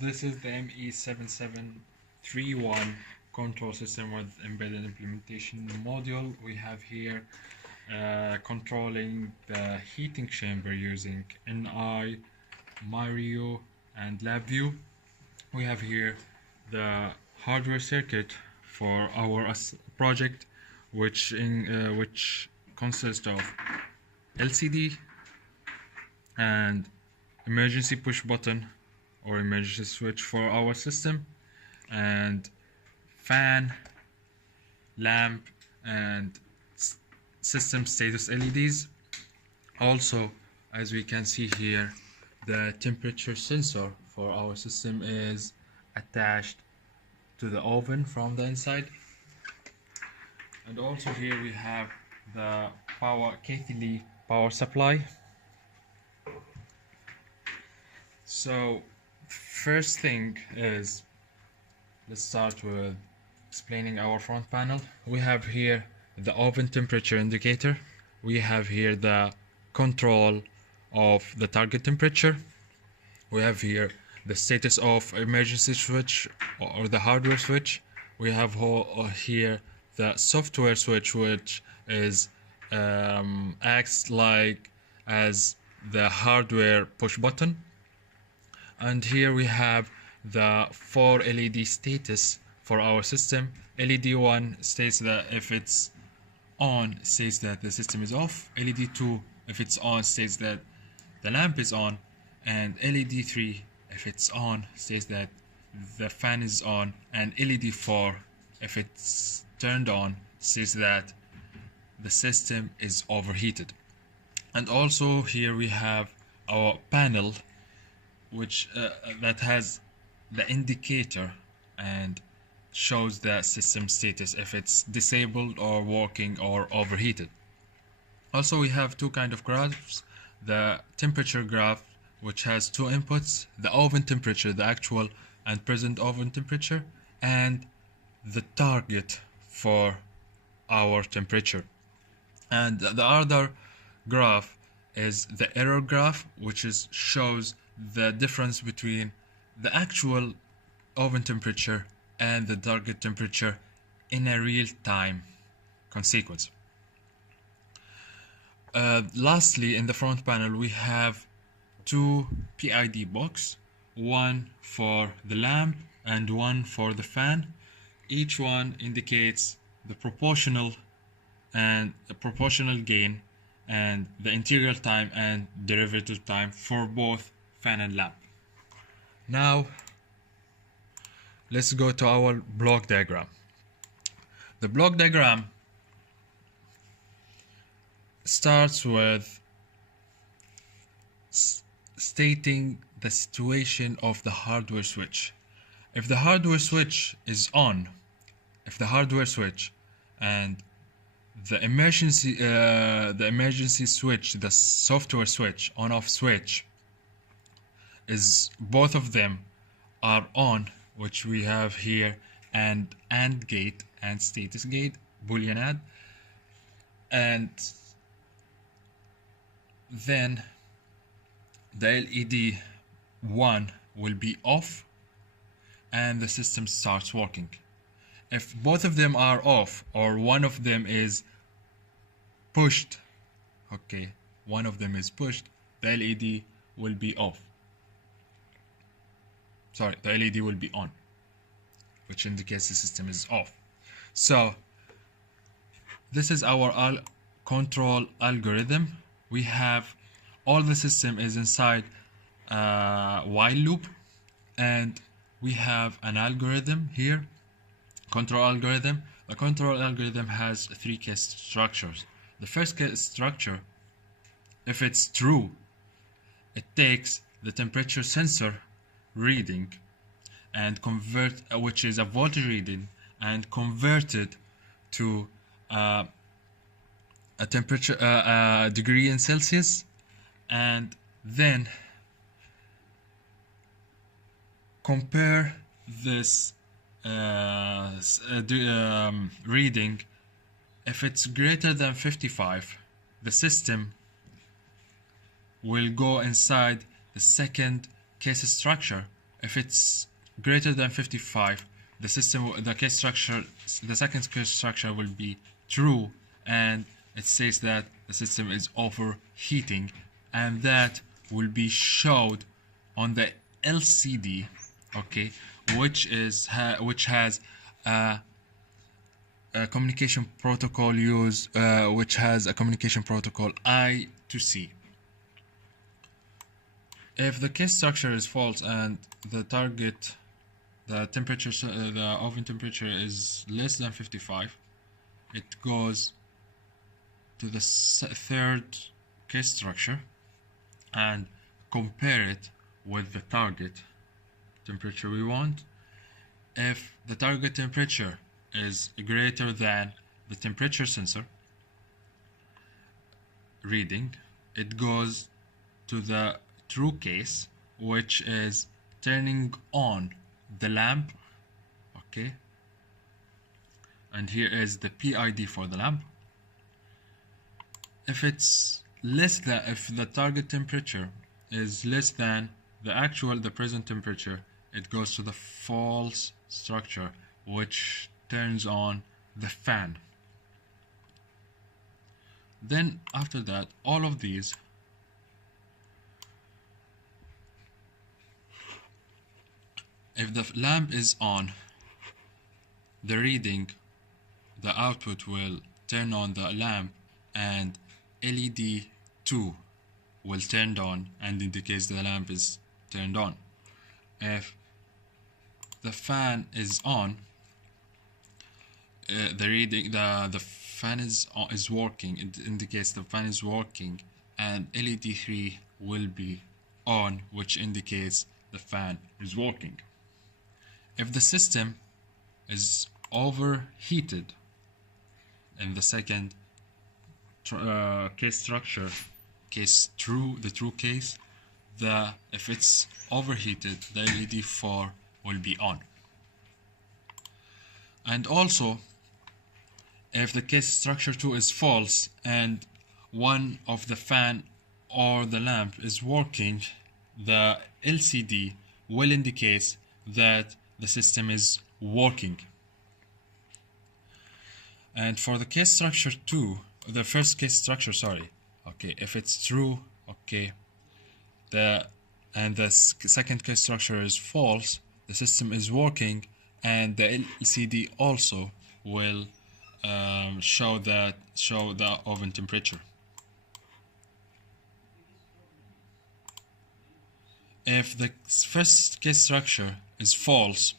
This is the ME7731 control system with embedded implementation module. We have here controlling the heating chamber using NI, Mario, and LabVIEW. We have here the hardware circuit for our project, which consists of LCD and emergency push button or emergency switch for our system, and fan, lamp, and system status LEDs. Also, as we can see here, the temperature sensor for our system is attached to the oven from the inside. And also here we have the K3 power supply. So first thing is, let's start with explaining our front panel. We have here the oven temperature indicator. We have here the control of the target temperature. We have here the status of emergency switch or the hardware switch. We have here the software switch, which is acts like as the hardware push button. And here we have the 4 LED status for our system. LED 1 states that if it's on, states that the system is off. LED 2, if it's on, states that the lamp is on. And LED 3, if it's on, states that the fan is on. And LED 4, if it's turned on, states that the system is overheated. And also here we have our panel, which that has the indicator and shows the system status if it's disabled or working or overheated. Also, we have two kind of graphs: the temperature graph, which has two inputs: the oven temperature, the actual and present oven temperature, and the target for our temperature. And the other graph is the error graph, which shows the difference between the actual oven temperature and the target temperature in a real-time consequence. Lastly, in the front panel we have two PID box, one for the lamp and one for the fan. Each one indicates the proportional gain and the integral time and derivative time for both fan and lamp. Now let's go to our block diagram. The block diagram starts with stating the situation of the hardware switch. If the hardware switch is on, if the hardware switch and the emergency switch, the software switch, on-off switch, is both of them are on, which we have here and AND gate and status gate, Boolean AND, and then the LED 1 will be off and the system starts working. If both of them are off or one of them is pushed, okay, one of them is pushed, the LED will be off. Sorry, the LED will be on, which indicates the system is off. So this is our control algorithm. We have all the system is inside while loop, and we have an algorithm here, control algorithm. The control algorithm has three case structures. The first case structure, if it's true, it takes the temperature sensor reading and which is a voltage reading, and convert it to a temperature degree in Celsius, and then compare this reading. If it's greater than 55, the system will go inside the second case structure If it's greater than 55, the second case structure will be true, and it says that the system is overheating, and that will be showed on the LCD, okay, which has a communication protocol which has a communication protocol I to C. If the case structure is false and the the oven temperature is less than 55, it goes to the third case structure and compare it with the target temperature we want. If the target temperature is greater than the temperature sensor reading, it goes to the true case, which is turning on the lamp, okay, and here is the PID for the lamp. If the target temperature is less than the present temperature, it goes to the false structure, which turns on the fan. Then after that, all of these, if the lamp is on, the output will turn on the lamp, and LED 2 will turn on and indicates the lamp is turned on. If the fan is on, the fan is working. It indicates the fan is working, and LED 3 will be on, which indicates the fan is working. If the system is overheated in the second case structure, the true case, if it's overheated, the LED 4 will be on. And also, if the case structure 2 is false and one of the fan or the lamp is working, the LCD will indicate that the system is working. And for the case structure 2, the first case structure, sorry, okay, if it's true, okay, the second case structure is false, the system is working, and the LCD also will show the oven temperature. If the first case structure is false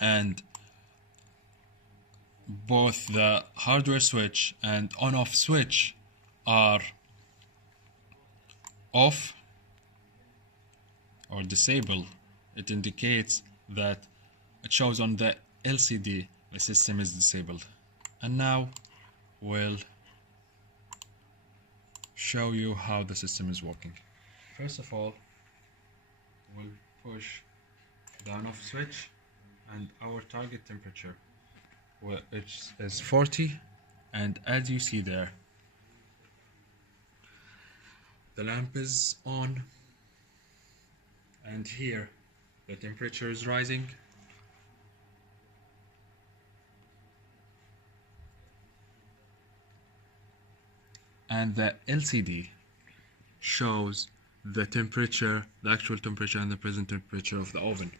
and both the hardware switch and on-off switch are off or disabled, it indicates that it shows on the LCD the system is disabled. And now we'll show you how the system is working. First of all, we'll push the on-off switch, and our target temperature, which is 40, and as you see there, the lamp is on, and here the temperature is rising, and the LCD shows the temperature, the actual temperature and the present temperature of the oven.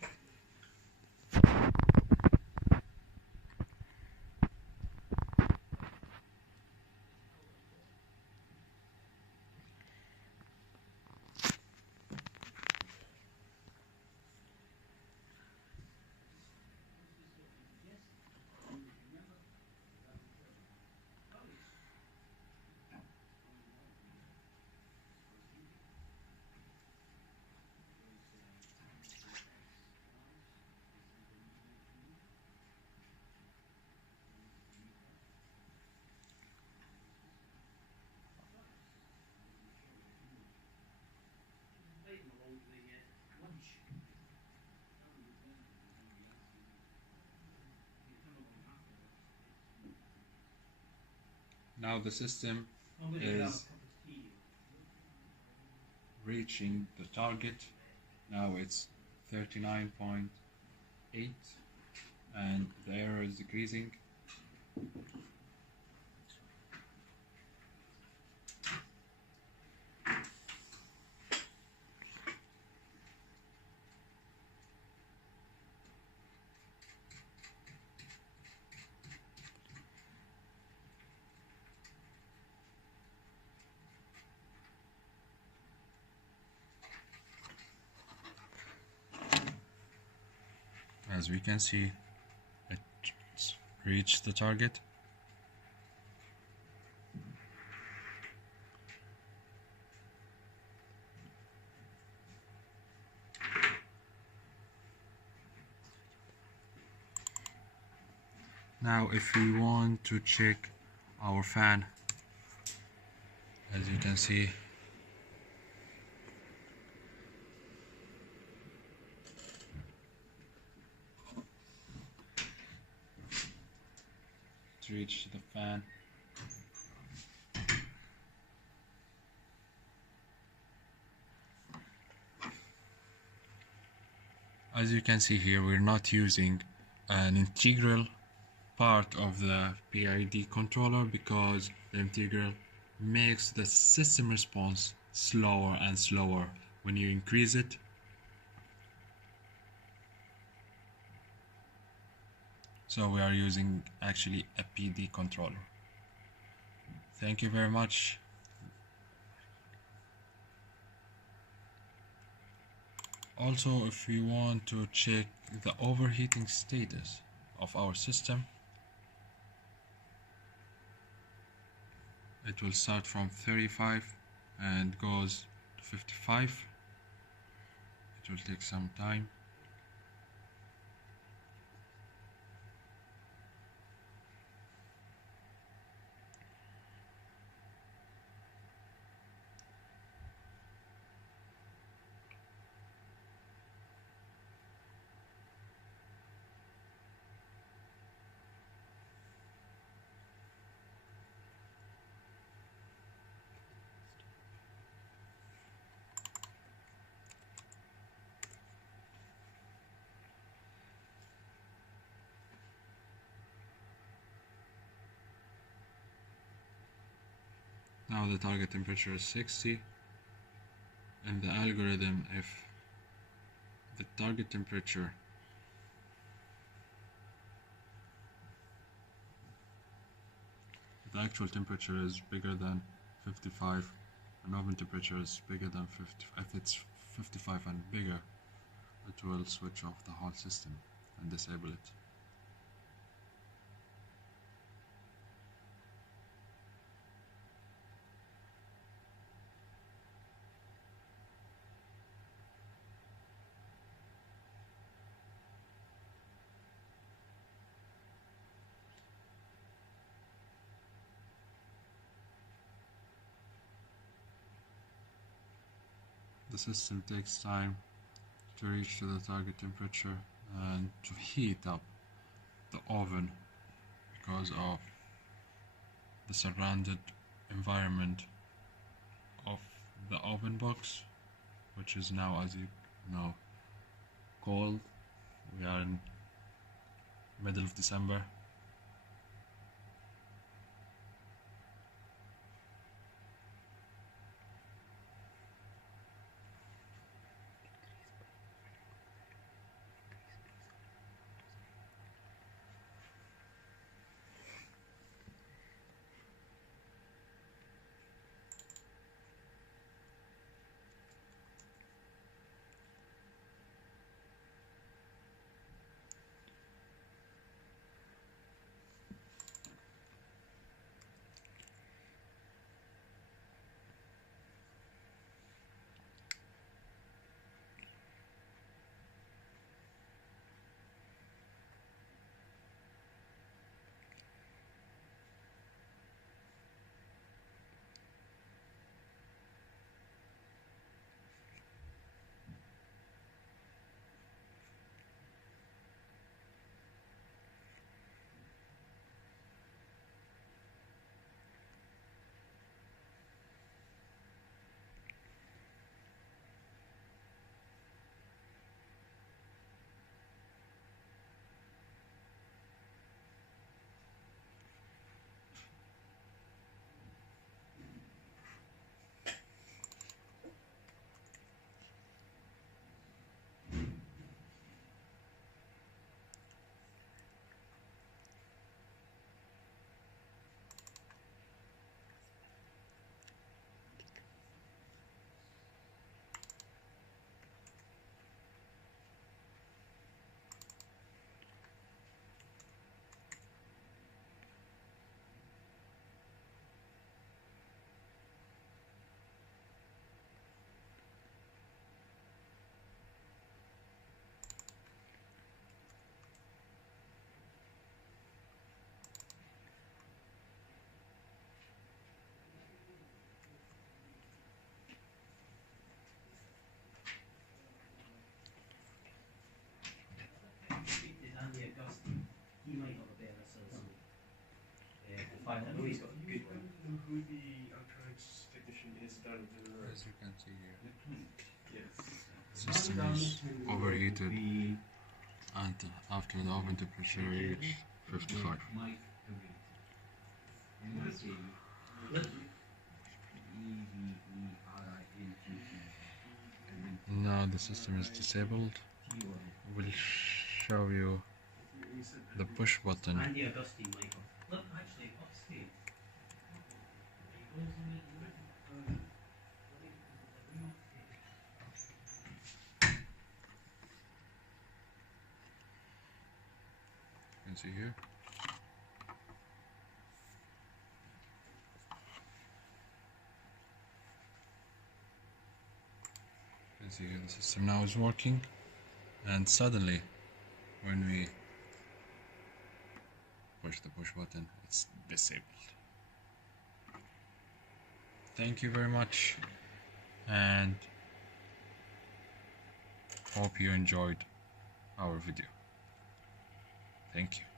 Now the system is reaching the target. Now it's 39.8 and the error is decreasing. As we can see, it reached the target. Now if we want to check our fan, as you can see, to reach the fan. As you can see here, we're not using an integral part of the PID controller because the integral makes the system response slower and slower when you increase it. So we are using actually a PD controller. Thank you very much. Also, if we want to check the overheating status of our system, it will start from 35 and goes to 55. It will take some time. Now the target temperature is 60. In the algorithm, if the target temperature the actual temperature is bigger than 55, and oven temperature is bigger than 50. If it's 55 and bigger, it will switch off the whole system and disable it. The system takes time to reach to the target temperature and to heat up the oven because of the surrounded environment of the oven box, which is now, as you know, cold. We are in middle of December. As you can see here, system is overheated and after the oven temperature reach 55. Now the system is disabled. We'll show you the push button. You can see here. You can see here the system now is working, and suddenly when we push the push button, it's disabled. Thank you very much, and hope you enjoyed our video. Thank you.